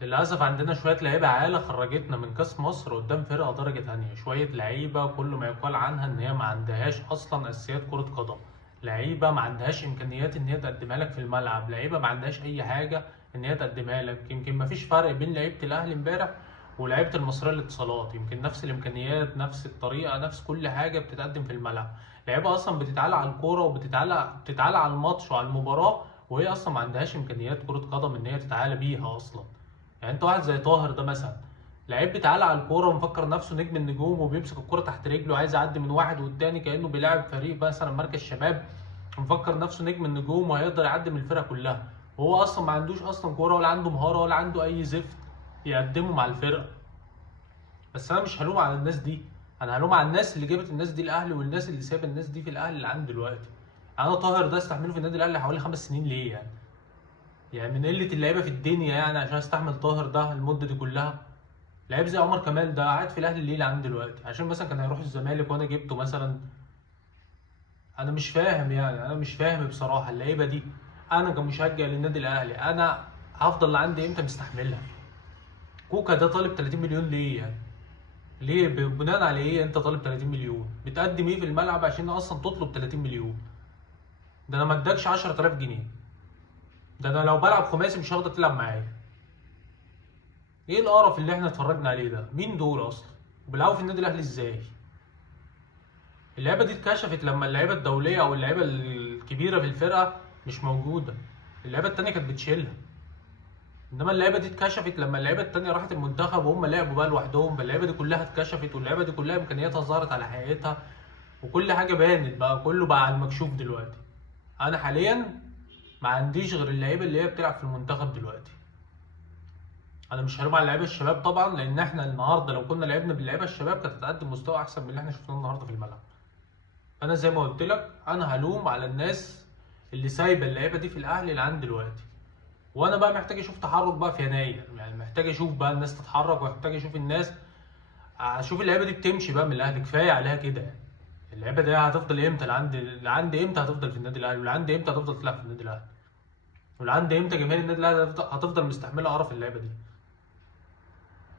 للأسف عندنا شوية لعيبة عالة خرجتنا من كأس مصر قدام فرقة درجة تانية، شوية لعيبة كل ما يقال عنها إن هي ما عندهاش أصلا أساسيات كرة قدم، لعيبة ما عندهاش إمكانيات إن هي تقدمها لك في الملعب، لعيبة ما عندهاش أي حاجة إن هي تقدمها لك. يمكن ما فيش فرق بين لعيبة الأهلي امبارح ولعيبة المصرية للاتصالات، يمكن نفس الإمكانيات نفس الطريقة نفس كل حاجة بتتقدم في الملعب. لعيبة أصلا بتتعالى على الكورة وبتتعالى على الماتش وعلى المباراة، وهي أصلا ما عندهاش إمكانيات كرة قدم إن هي تتعالى بيها أصلا. يعني انت واحد زي طاهر ده مثلا، لعيب بيتعالى على الكوره ومفكر نفسه نجم النجوم وبيمسك الكوره تحت رجله عايز يعدي من واحد والتاني كانه بيلاعب فريق مثلا مركز شباب، ومفكر نفسه نجم النجوم وهيقدر يعدي من الفرقه كلها، وهو اصلا ما عندوش اصلا كوره ولا عنده مهاره ولا عنده اي زفت يقدمه مع الفرقه. بس انا مش هلوم على الناس دي، انا هلوم على الناس اللي جابت الناس دي الاهلي والناس اللي سايبه الناس دي في الاهلي اللي عند دلوقتي. انا طاهر ده استحمله في النادي الاهلي حوالي 5 سنين ليه يعني؟ يعني من قله اللعيبه في الدنيا يعني عشان استحمل طاهر ده المده دي كلها؟ لعيب زي عمر كمال ده قاعد في الاهلي ليه لعند دلوقتي؟ عشان مثلا كان هيروح الزمالك وانا جبته مثلا؟ انا مش فاهم يعني، انا مش فاهم بصراحه اللعيبه دي. انا كمشجع للنادي الاهلي انا هفضل لعندي امتى مستحملها؟ كوكا ده طالب 30 مليون ليه يعني؟ ليه بناء على ايه انت طالب 30 مليون؟ بتقدم ايه في الملعب عشان اصلا تطلب 30 مليون؟ ده انا ما ادكش 10000 جنيه، ده انا لو بلعب خماسي مش هاخدك تلعب معايا. ايه القرف اللي احنا اتفرجنا عليه ده؟ مين دول اصلا؟ وبيلعبوا في النادي الاهلي ازاي؟ اللعبة دي اتكشفت لما اللعيبة الدولية أو اللعيبة الكبيرة في الفرقة مش موجودة، اللعيبة التانية كانت بتشيلها. إنما اللعيبة دي اتكشفت لما اللعيبة التانية راحت المنتخب وهم لعبوا بقى لوحدهم، فاللعيبة دي كلها اتكشفت واللعيبة دي كلها إمكانياتها ظهرت على حقيقتها، وكل حاجة بانت بقى، كله بقى على المكشوف دلوقتي. أنا حاليا ما عنديش غير اللعيبة اللي هي بتلعب في المنتخب دلوقتي. أنا مش هلوم على اللعيبة الشباب طبعا، لأن إحنا النهاردة لو كنا لعبنا باللعيبة الشباب كانت هتقدم مستوى أحسن من اللي إحنا شفناه النهاردة في الملعب. انا زي ما قلت لك انا هلوم على الناس اللي سايبه اللعيبه دي في الاهلي لعند دلوقتي. وانا بقى محتاج اشوف تحرك بقى في يناير، يعني محتاج اشوف بقى الناس تتحرك، ومحتاج اشوف الناس، اشوف اللعيبه دي بتمشي بقى من الاهلي، كفايه عليها كده يعني. اللعيبه دي هتفضل امتى لعند امتى هتفضل في النادي الاهلي؟ ولعند امتى هتفضل تلعب في النادي الاهلي؟ ولعند امتى جماهير النادي الاهلي هتفضل مستحمله قرف اللعيبه دي؟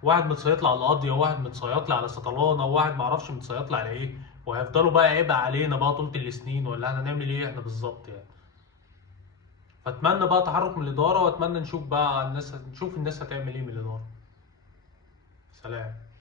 واحد متصيط لي على القاضيه، وواحد متصيط لي على سطلانه، وواحد معرفش متصيط لي على ايه، وهيفضلوا بقى عيب علينا بقى طول السنين؟ ولا احنا هنعمل ايه احنا بالظبط يعني؟ فاتمنى بقى تحرك من الاداره، واتمنى نشوف بقى الناس، نشوف الناس هتعمل ايه من الاداره. سلام.